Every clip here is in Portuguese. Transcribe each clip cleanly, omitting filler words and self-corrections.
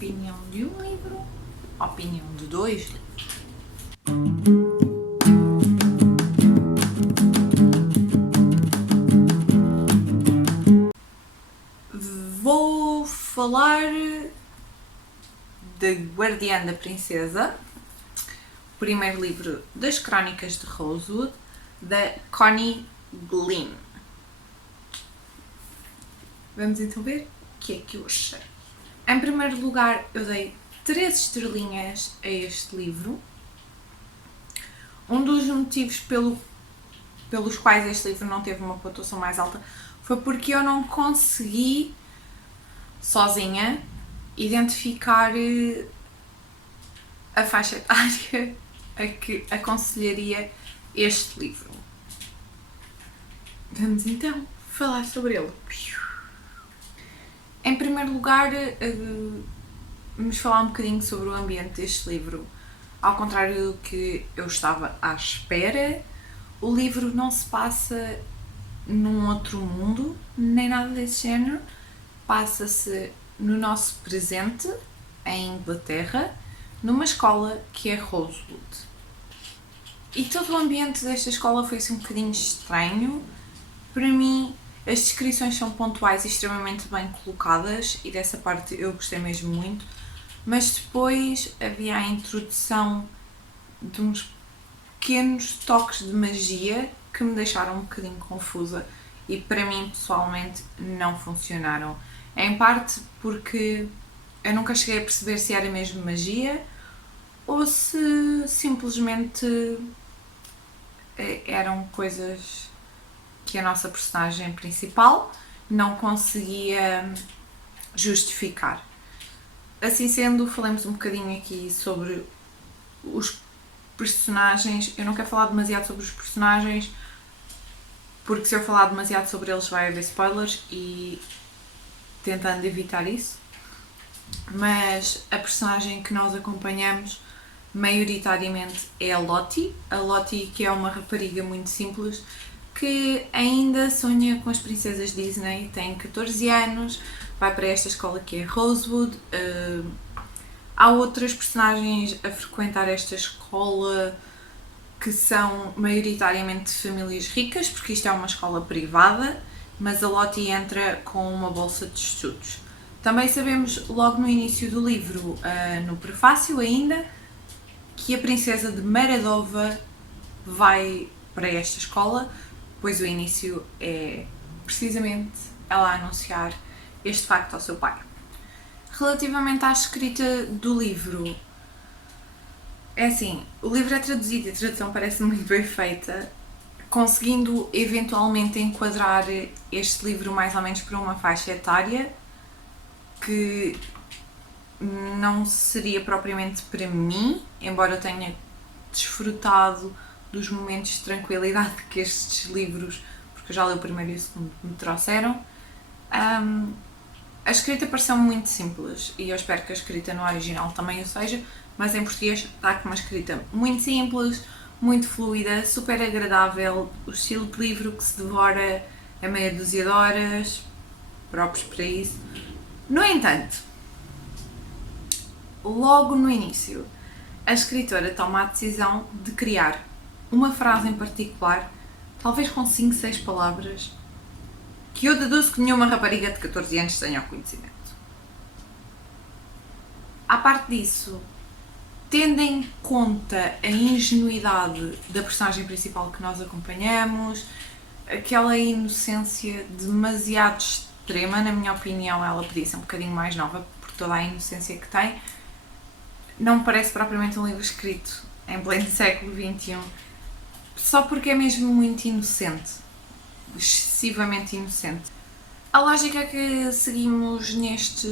Opinião de um livro, opinião de dois livros. Vou falar de Guardiã da Princesa, o primeiro livro das Crónicas de Rosewood, da Connie Glynn. Vamos então ver o que é que eu achei. Em primeiro lugar, eu dei 3 estrelinhas a este livro. Um dos motivos pelos quais este livro não teve uma pontuação mais alta foi porque eu não consegui, sozinha, identificar a faixa etária a que aconselharia este livro. Vamos então falar sobre ele. Em primeiro lugar, vamos falar um bocadinho sobre o ambiente deste livro. Ao contrário do que eu estava à espera, o livro não se passa num outro mundo, nem nada desse género. Passa-se no nosso presente, em Inglaterra, numa escola que é Rosewood. E todo o ambiente desta escola foi assim um bocadinho estranho. Para mim, as descrições são pontuais e extremamente bem colocadas, e dessa parte eu gostei mesmo muito, mas depois havia a introdução de uns pequenos toques de magia que me deixaram um bocadinho confusa e para mim pessoalmente não funcionaram. Em parte porque eu nunca cheguei a perceber se era mesmo magia ou se simplesmente eram coisas que a nossa personagem principal não conseguia justificar. Assim sendo, falemos um bocadinho aqui sobre os personagens. Eu não quero falar demasiado sobre os personagens, porque se eu falar demasiado sobre eles vai haver spoilers e tentando evitar isso. Mas a personagem que nós acompanhamos maioritariamente é a Lottie. A Lottie, que é uma rapariga muito simples, que ainda sonha com as princesas Disney, tem 14 anos, vai para esta escola que é Rosewood. Há outras personagens a frequentar esta escola que são maioritariamente de famílias ricas, porque isto é uma escola privada, mas a Lottie entra com uma bolsa de estudos. Também sabemos logo no início do livro, no prefácio ainda, que a princesa de Maradova vai para esta escola, pois o início é precisamente ela a anunciar este facto ao seu pai. Relativamente à escrita do livro, é assim, o livro é traduzido e a tradução parece muito bem feita, conseguindo eventualmente enquadrar este livro mais ou menos para uma faixa etária que não seria propriamente para mim, embora eu tenha desfrutado dos momentos de tranquilidade que estes livros, porque eu já li o primeiro e o segundo, me trouxeram. A escrita pareceu muito simples e eu espero que a escrita no original também o seja, mas em português está com uma escrita muito simples, muito fluida, super agradável, o estilo de livro que se devora a meia dúzia de horas, próprios para isso. No entanto, logo no início, a escritora toma a decisão de criar uma frase em particular, talvez com 5, 6 palavras, que eu deduzo que nenhuma rapariga de 14 anos tenha o conhecimento. À parte disso, tendo em conta a ingenuidade da personagem principal que nós acompanhamos, aquela inocência demasiado extrema, na minha opinião ela podia ser um bocadinho mais nova por toda a inocência que tem, não me parece propriamente um livro escrito em pleno século XXI, só porque é mesmo muito inocente, excessivamente inocente. A lógica que seguimos neste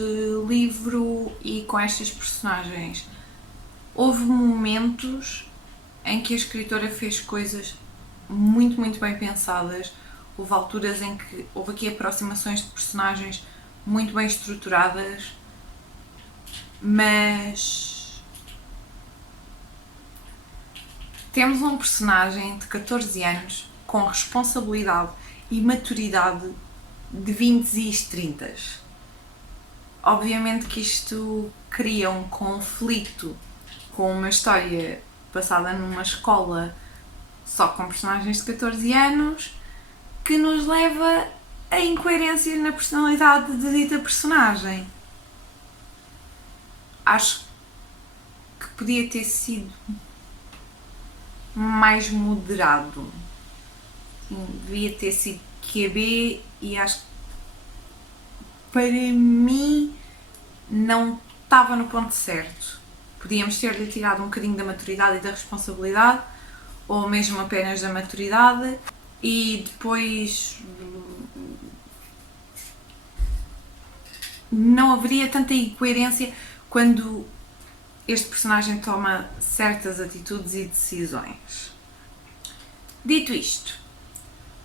livro e com estas personagens, houve momentos em que a escritora fez coisas muito, muito bem pensadas, houve alturas em que houve aqui aproximações de personagens muito bem estruturadas, mas temos um personagem de 14 anos com responsabilidade e maturidade de 20 e 30. Obviamente que isto cria um conflito com uma história passada numa escola só com personagens de 14 anos, que nos leva a incoerências na personalidade de dita personagem. Acho que podia ter sido mais moderado. Devia ter sido QB e acho que para mim não estava no ponto certo. Podíamos ter-lhe tirado um bocadinho da maturidade e da responsabilidade, ou mesmo apenas da maturidade, e depois não haveria tanta incoerência quando este personagem toma certas atitudes e decisões. Dito isto,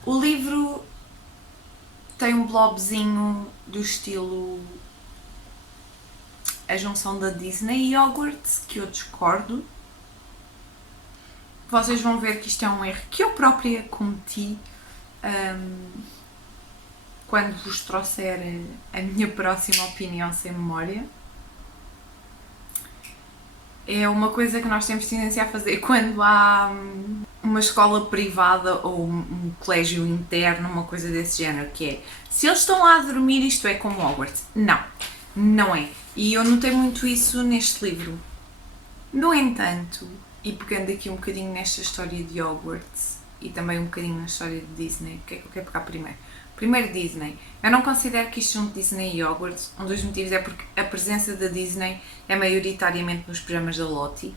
o livro tem um blobzinho do estilo a junção da Disney e Hogwarts, que eu discordo. Vocês vão ver que isto é um erro que eu própria cometi quando vos trouxer a minha próxima opinião sem memória. É uma coisa que nós temos tendência a fazer quando há uma escola privada ou um colégio interno, uma coisa desse género, que é, se eles estão lá a dormir, isto é como Hogwarts. Não, não é. E eu notei muito isso neste livro. No entanto, e pegando aqui um bocadinho nesta história de Hogwarts e também um bocadinho na história de Disney, o que é que eu quero pegar primeiro? Primeiro, Disney. Eu não considero que isto junte Disney e Hogwarts. Um dos motivos é porque a presença da Disney é maioritariamente nos programas da Lottie.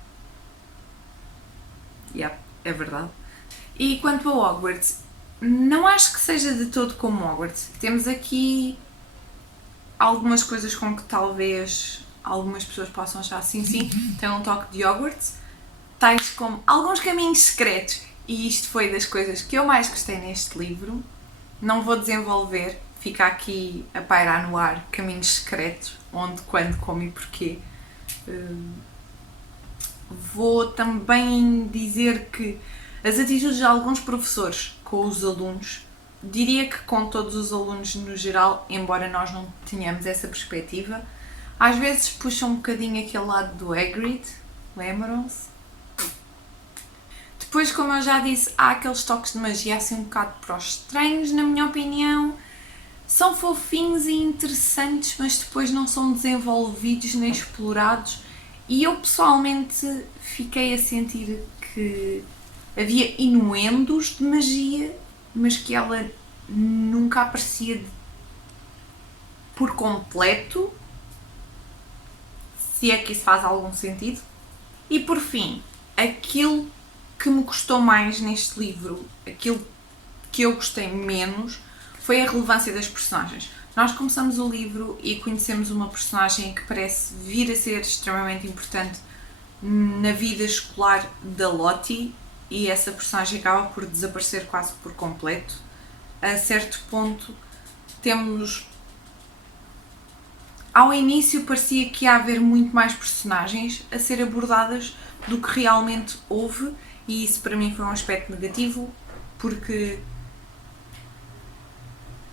É verdade. E quanto a Hogwarts, não acho que seja de todo como Hogwarts. Temos aqui algumas coisas com que talvez algumas pessoas possam achar sim, tem um toque de Hogwarts, tais como alguns caminhos secretos, e isto foi das coisas que eu mais gostei neste livro. Não vou desenvolver, fica aqui a pairar no ar caminhos secretos, onde, quando, como e porquê. Vou também dizer que as atitudes de alguns professores com os alunos, diria que com todos os alunos no geral, embora nós não tenhamos essa perspectiva, às vezes puxam um bocadinho aquele lado do Hagrid, lembram-se? Depois, como eu já disse, há aqueles toques de magia assim um bocado para os estranhos, na minha opinião. São fofinhos e interessantes, mas depois não são desenvolvidos nem explorados. E eu pessoalmente fiquei a sentir que havia inuendos de magia, mas que ela nunca aparecia por completo, se é que isso faz algum sentido. E por fim, aquilo que me custou mais neste livro, aquilo que eu gostei menos, foi a relevância das personagens. Nós começamos o livro e conhecemos uma personagem que parece vir a ser extremamente importante na vida escolar da Lottie, e essa personagem acaba por desaparecer quase por completo. A certo ponto temos... Ao início parecia que ia haver muito mais personagens a ser abordadas do que realmente houve, e isso para mim foi um aspecto negativo, porque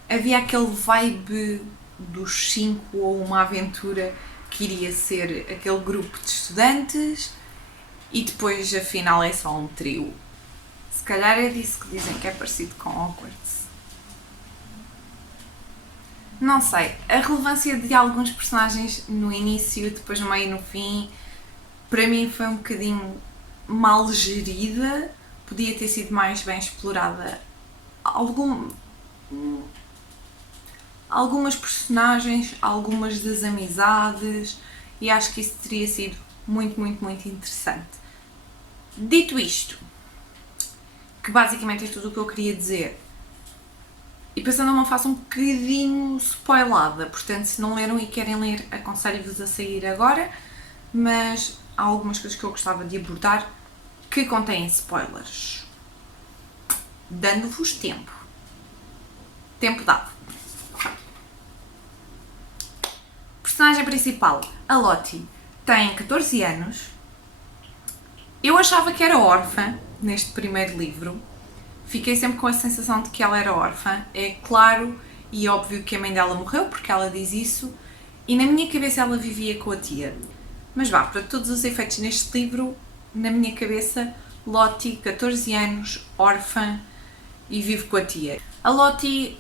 havia aquele vibe dos 5 ou uma aventura que iria ser aquele grupo de estudantes e depois afinal é só um trio. Se calhar é disso que dizem que é parecido com Hogwarts. Não sei, a relevância de alguns personagens no início, depois no meio e no fim, para mim foi um bocadinho mal gerida, podia ter sido mais bem explorada. Algumas personagens, algumas das amizades, e acho que isso teria sido muito, muito, muito interessante. Dito isto, que basicamente é tudo o que eu queria dizer, e passando a uma fase um bocadinho spoilada, portanto, se não leram e querem ler, aconselho-vos a sair agora, mas há algumas coisas que eu gostava de abordar que contêm spoilers. Dando-vos tempo. Tempo dado. Personagem principal, a Lottie, tem 14 anos. Eu achava que era órfã neste primeiro livro. Fiquei sempre com a sensação de que ela era órfã. É claro e óbvio que a mãe dela morreu, porque ela diz isso. E na minha cabeça ela vivia com a tia. Mas vá, para todos os efeitos neste livro, na minha cabeça, Lottie, 14 anos, órfã e vive com a tia. A Lottie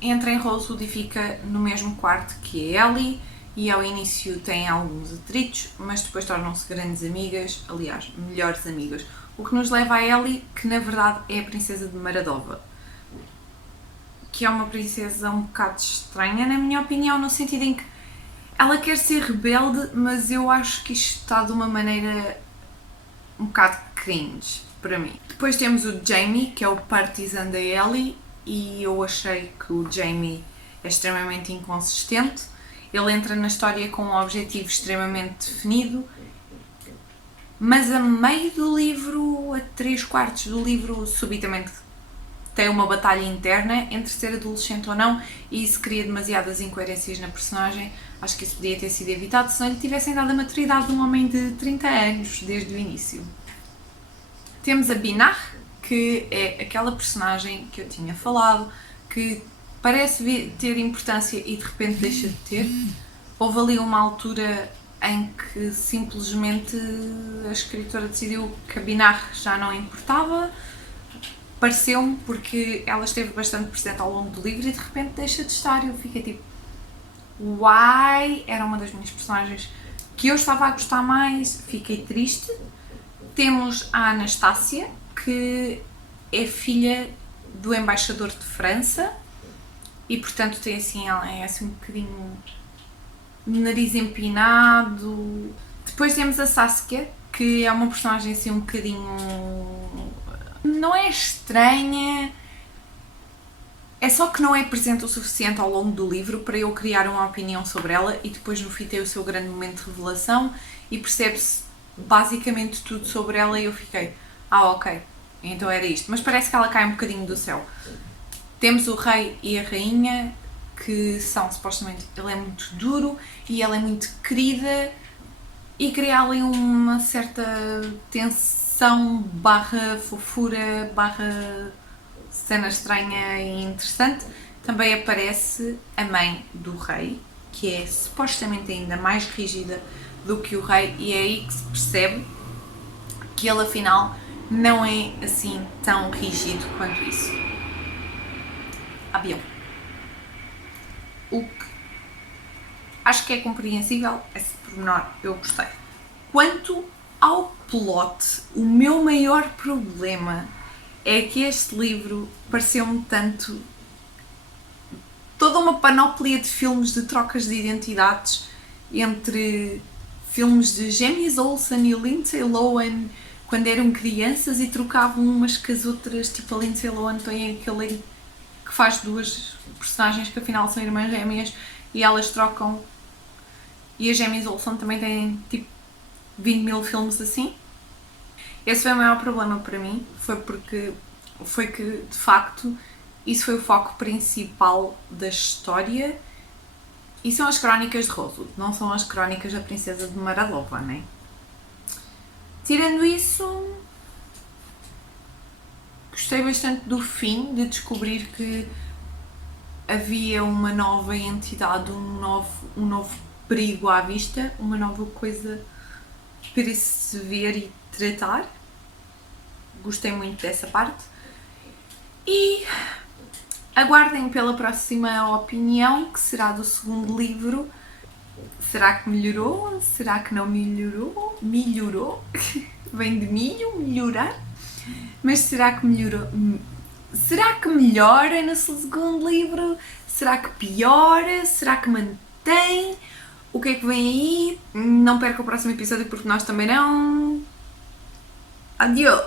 entra em Rosewood e fica no mesmo quarto que a Ellie e ao início têm alguns atritos, mas depois tornam-se grandes amigas, aliás, melhores amigas. O que nos leva a Ellie, que na verdade é a princesa de Maradova, que é uma princesa um bocado estranha, na minha opinião, no sentido em que ela quer ser rebelde, mas eu acho que isto está de uma maneira um bocado cringe para mim. Depois temos o Jamie, que é o partisan da Ellie, e eu achei que o Jamie é extremamente inconsistente. Ele entra na história com um objetivo extremamente definido, mas a meio do livro, a 3/4 do livro, subitamente tem uma batalha interna entre ser adolescente ou não, e isso cria demasiadas incoerências na personagem. Acho que isso podia ter sido evitado se não lhe tivessem dado a maturidade de um homem de 30 anos desde o início. Temos a Binar, que é aquela personagem que eu tinha falado, que parece ter importância e de repente deixa de ter. Houve ali uma altura em que simplesmente a escritora decidiu que a Binar já não importava, pareceu-me, porque ela esteve bastante presente ao longo do livro e de repente deixa de estar. Eu fiquei tipo, uai, era uma das minhas personagens que eu estava a gostar mais, fiquei triste. Temos a Anastácia, que é filha do embaixador de França e portanto tem assim, ela é assim um bocadinho nariz empinado. Depois temos a Saskia, que é uma personagem assim um bocadinho, não é estranha, é só que não é presente o suficiente ao longo do livro para eu criar uma opinião sobre ela, e depois no fim tem o seu grande momento de revelação e percebe-se basicamente tudo sobre ela e eu fiquei, ok, então era isto. Mas parece que ela cai um bocadinho do céu. Temos o rei e a rainha, que são supostamente, ele é muito duro e ela é muito querida e cria ali uma certa tensão barra fofura barra cena estranha e interessante. Também aparece a mãe do rei, que é supostamente ainda mais rígida do que o rei, e é aí que se percebe que ele afinal não é assim tão rígido quanto isso. Abião. O que acho que é compreensível, esse pormenor eu gostei. Quanto ao plot, o meu maior problema é que este livro pareceu-me tanto toda uma panóplia de filmes de trocas de identidades entre filmes de James Olsen e Lindsay Lohan quando eram crianças e trocavam umas com as outras, tipo a Lindsay Lohan tem aquele que faz duas personagens que afinal são irmãs gêmeas e elas trocam, e a James Olsen também tem tipo 20 mil filmes assim. Esse foi o maior problema para mim, foi que de facto isso foi o foco principal da história e são as crónicas de Rosewood, não são as crónicas da princesa de Maradova, né? Tirando isso, gostei bastante do fim, de descobrir que havia uma nova entidade, um novo perigo à vista, uma nova coisa para se ver e tratar. Gostei muito dessa parte. E aguardem pela próxima opinião, que será do segundo livro. Será que melhorou? Será que não melhorou? Melhorou? Vem de milho, melhorar? Mas será que melhorou? Será que melhora no segundo livro? Será que piora? Será que mantém? O que é que vem aí? Não perca o próximo episódio porque nós também não. Adiós!